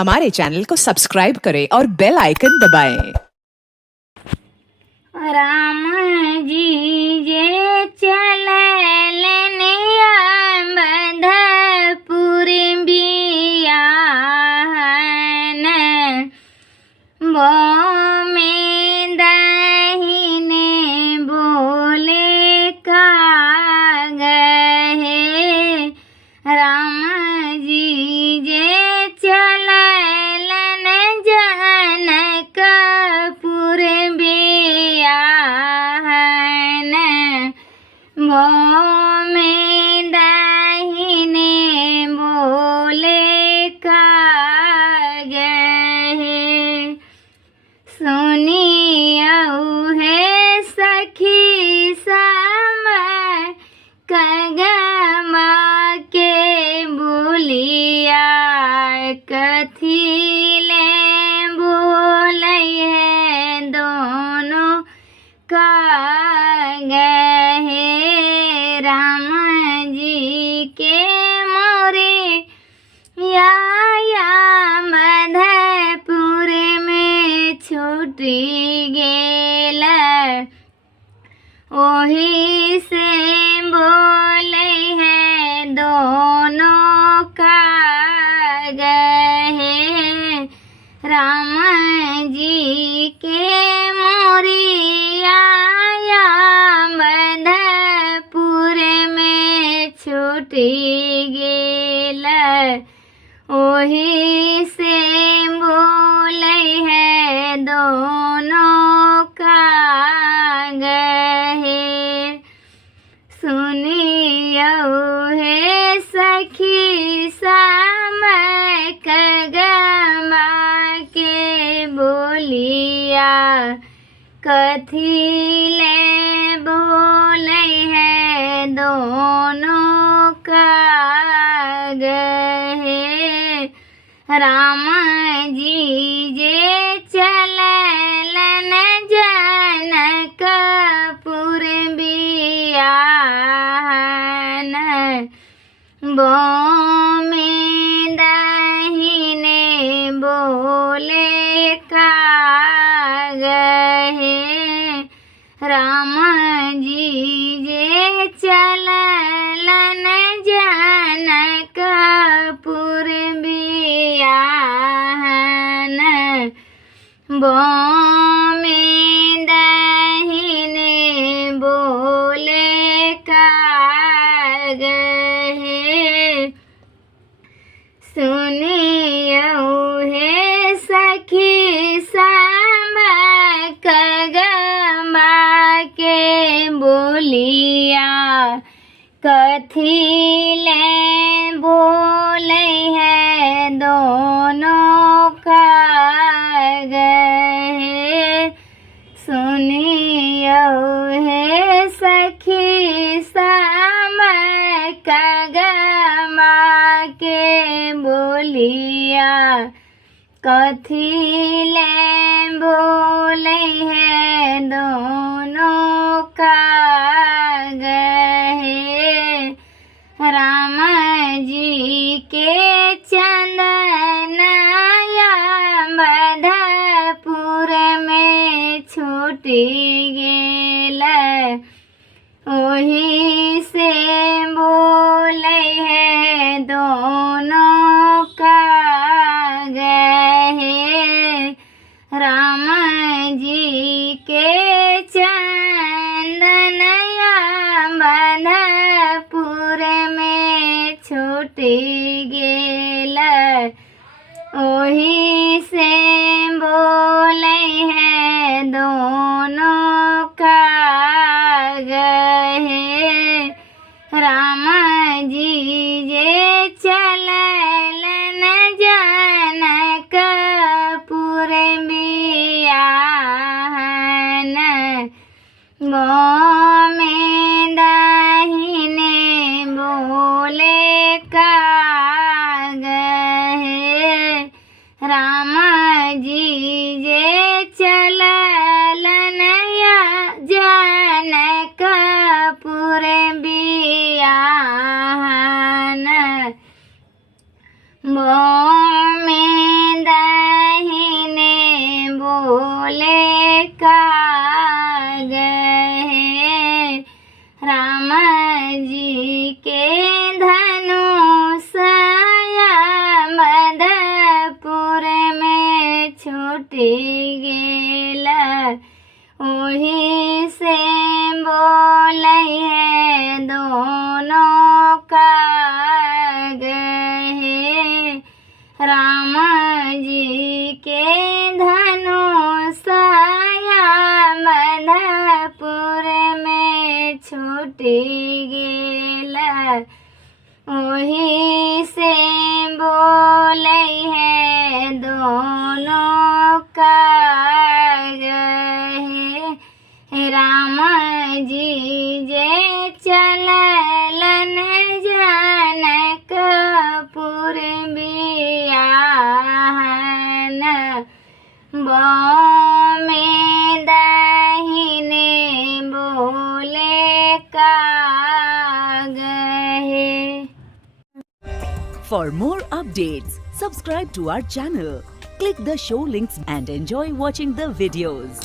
हमारे चैनल को सब्सक्राइब करें और बेल आइकन दबाएं। राम जी जे चललन बधपुर बियाहन वो में दहिने बोले का गहे राम जी जे चललन जनकपुर बियाहन वो में दहिने बोले का गहे सुनियऊ है सखी समय कगमा के बोलिया कथी ले बोलै है दोनों का गहे राम जी के मोरे या मधुपुर में छूटी गेल ओही से बोले है दोनों का गहे राम जी के मोरिया मधुपुर में छूटी गेल ओही से बोले है दोनों का गहे सुनियऊ है सखी समय कगमा के बोलिया कथी ले बोले है दोनों का गहे राम जी जे चललन जनकपुर बियाहन वो में दहिने बोले का गहे राम जी जे चललन जनकपुर बियाहन वो में दहिने बोले का गहे सुनियऊ है सखी समय कगमा के बोलिया कथी ले बोले है दोनों का गहे सुनियऊ है सखी समय कगमा के बोलिया कथी ले बोले है दोनों का गहे राम जी के चंदनया मधुपुर में छूटी गेल ओही से बोले है दोनों का गहे राम जी के चंदनया मधुपुर में छूटी गेल ओही से बोले है दोनों का गहे राम जी जे चललन जनकपुर बियाहन वो में दहिने बोले का गहे राम जी जे चललन जनकपुर बियाहन वो में छूटी गेल ओही से बोलै है दोनों काग हे राम जी के धनुषया मधुपुर में छूटी गेल ओही से बोलै है दोनों काग हे राम जी जे चललन जनकपुर बियाहन में दाहिने बोले काग हे। For more updates, subscribe to our channel, click the show links and enjoy watching the videos.